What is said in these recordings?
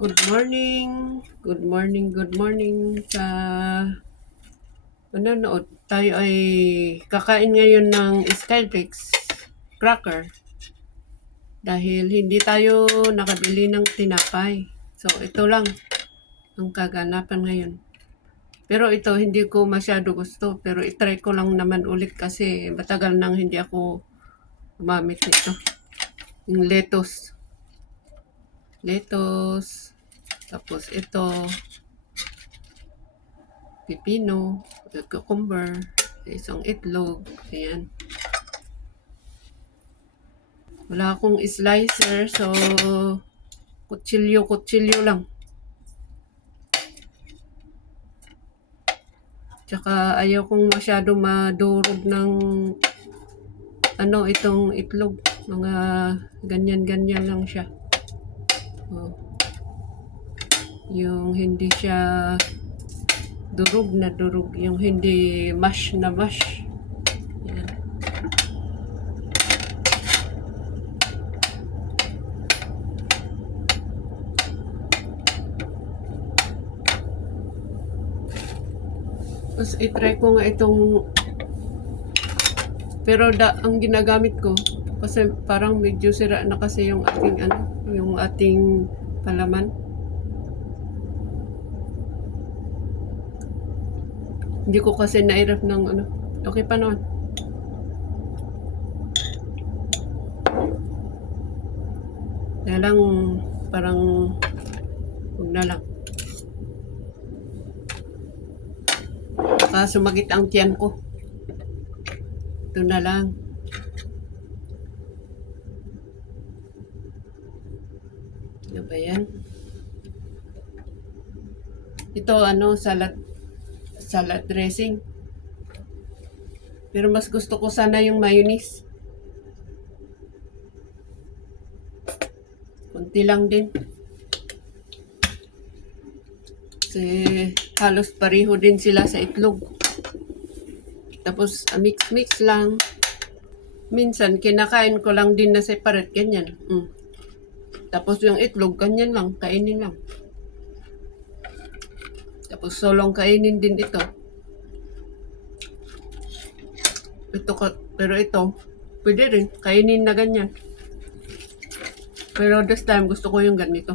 Good morning. Good morning, good morning sa manonood. Tayo ay kakain ngayon ng Skyflix cracker dahil hindi tayo nakabili ng tinapay. So, ito lang ang kaganapan ngayon. Pero ito, hindi ko masyado gusto. Pero itry ko lang naman ulit kasi matagal nang hindi ako gumamit nito. Yung lettuce. Lettuce. Tapos ito, pipino, cucumber, isang itlog, ayan. Wala akong slicer, so kutsilyo lang. Tsaka ayaw kong masyado madurog ng itong itlog. Mga ganyan-ganyan lang siya. Oh. Yung hindi siya durog na durog. Yung hindi mash na mash. Yan. Tapos itry ko nga itong pero ang ginagamit ko kasi parang medyo sira na kasi yung ating palaman. Hindi ko kasi nairap ng okay pa naman. Kaya lang parang huwag na lang. Baka sumakit ang tiyan ko. Ito na lang. Ano ba yan? Ito salad dressing. Pero mas gusto ko sana yung mayonnaise. Kunti lang din. Kasi halos pareho din sila sa itlog. Tapos mix lang. Minsan kinakain ko lang din na separate ganyan. Tapos yung itlog ganyan lang, kainin lang. Tapos solong kainin din ito. Pero ito, pwede rin kainin na ganyan. Pero this time gusto ko yung ganito.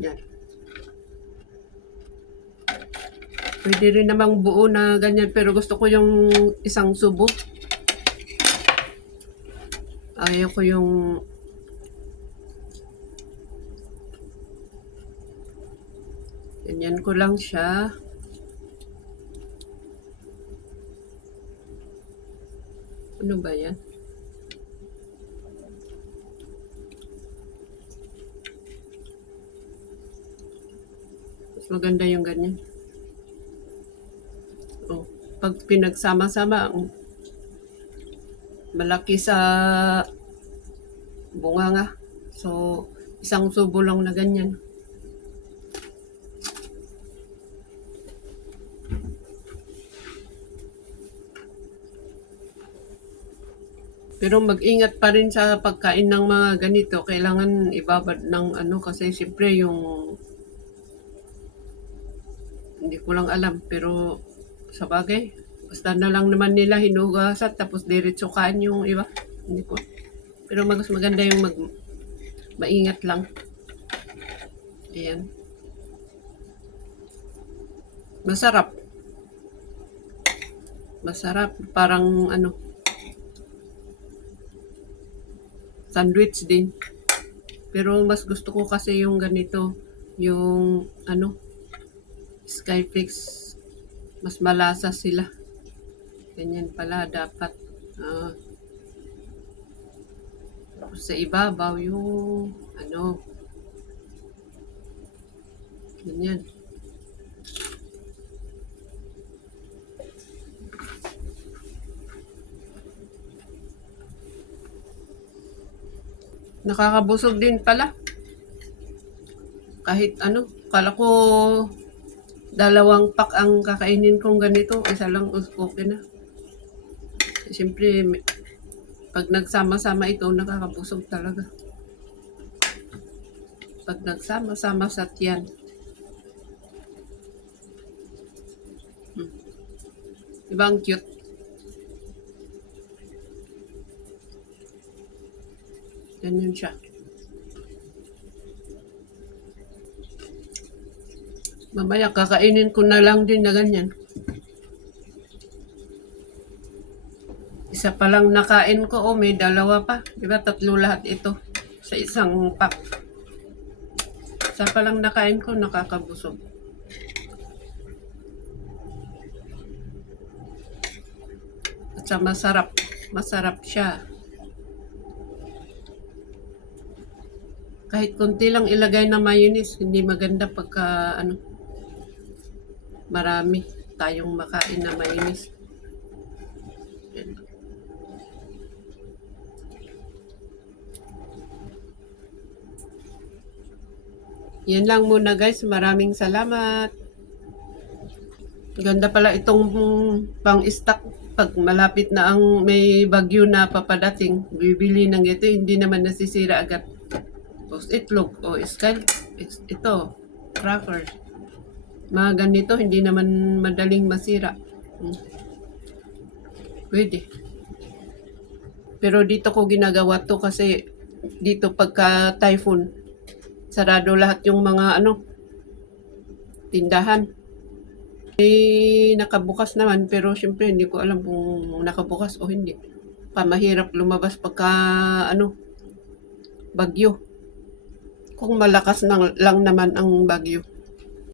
Yan. Pwede rin namang buo na ganyan pero gusto ko yung isang subo. Ayaw ko yung ganyan ko lang siya. Ano ba yan? Mas maganda yung ganyan. Oh, pag pinagsama-sama, malaki sa bunganga. So, isang subo lang na ganyan. Pero mag-ingat pa rin sa pagkain ng mga ganito. Kailangan ibabad ng kasi siyempre yung hindi ko lang alam. Pero sa bagay, basta na lang naman nila hinugasan tapos diretso kain yung iba. Hindi ko. Pero mas maganda yung maingat lang. Ayan. Masarap. Masarap. Parang sandwich din. Pero mas gusto ko kasi yung ganito. Yung Skyflix. Mas malasa sila. Ganyan pala dapat. Tapos sa ibabaw yung ganyan. Nakakabusog din pala. Kahit ano, kala ko 2 pack ang kakainin kong ganito, isa lang okay na. Siyempre, 'pag nagsama-sama ito, nakakabusog talaga. 'Pag nagsama-sama sa tiyan. 'Di ba ang cute? Ganyan siya. Mamaya kakainin ko na lang din na ganyan. Isa pa lang nakain ko, oh, may 2 pa. 'Di ba 3 lahat ito sa isang pack. Isa pa lang nakain ko, nakakabusog. At sa masarap siya. Kahit konti lang ilagay na mayonnaise, hindi maganda pagka ano, marami tayong makain na mayonnaise. Yan. Yan lang muna guys, maraming salamat. Ganda pala itong pang-stock pag malapit na ang may bagyo na papadating. Bibili ng ito, hindi naman nasisira agad. Tapos itlog o ito, cracker. Mga ganito, hindi naman madaling masira. Pwede. Pero dito ko ginagawa to kasi dito pagka typhoon, sarado lahat yung mga tindahan. Nakabukas naman pero syempre hindi ko alam kung nakabukas o hindi. Mahirap lumabas pagka bagyo. Kung malakas lang naman ang bagyo.